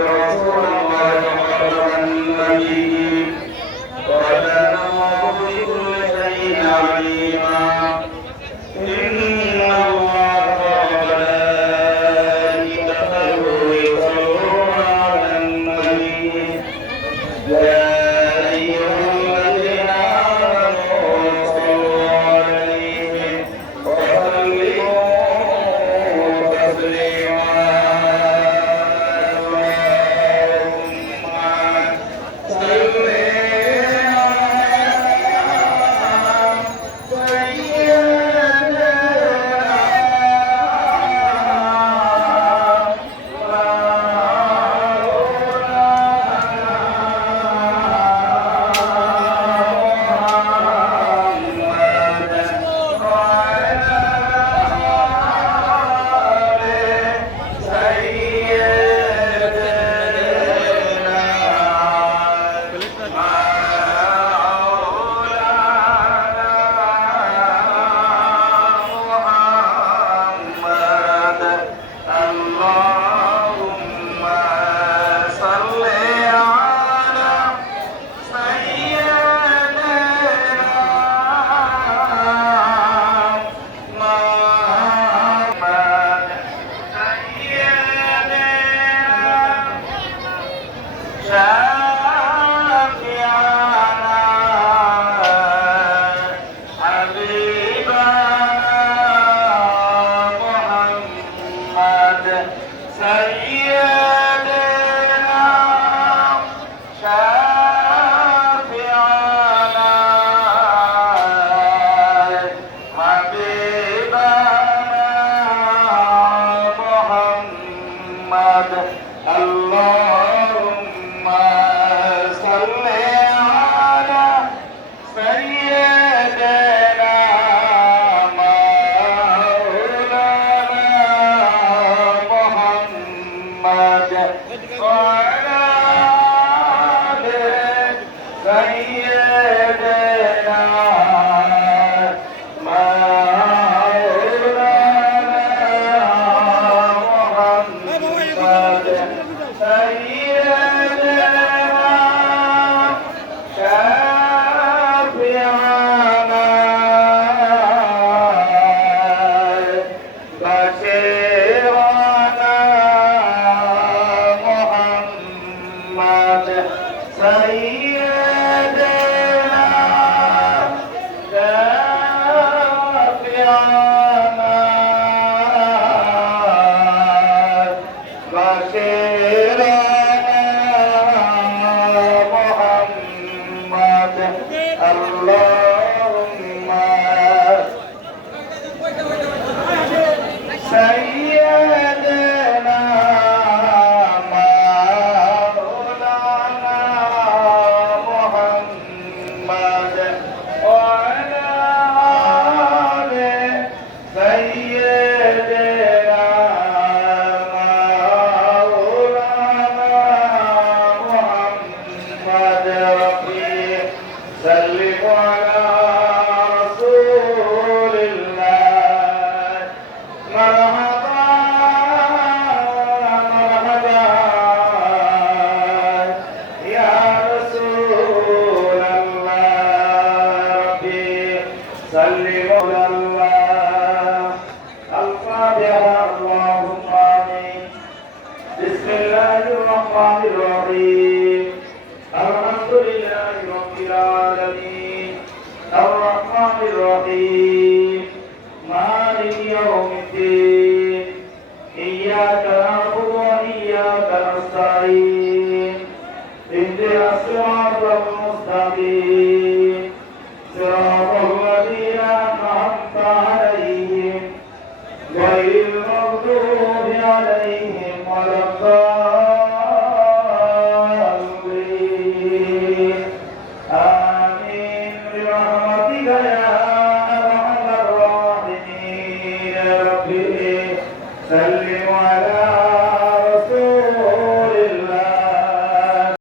رسول الله خاتم النبيين وكان الله بكل شيء عليما إن الله وملائكته يصلون على النبي يا أيها الذين آمنوا صلوا عليه وسلموا تسليما اللهم صل على سيدنا مولانا محمد وعلى آل سيدنا اللهم سيدنا مولانا محمد وعلى آل سيدنا مولانا محمد ربي سلم على رسول الله مرحبا مرحبا يا رسول الله ربي سلم على الله الفاتحة اللهم آمين بسم الله الرحمن الرحيم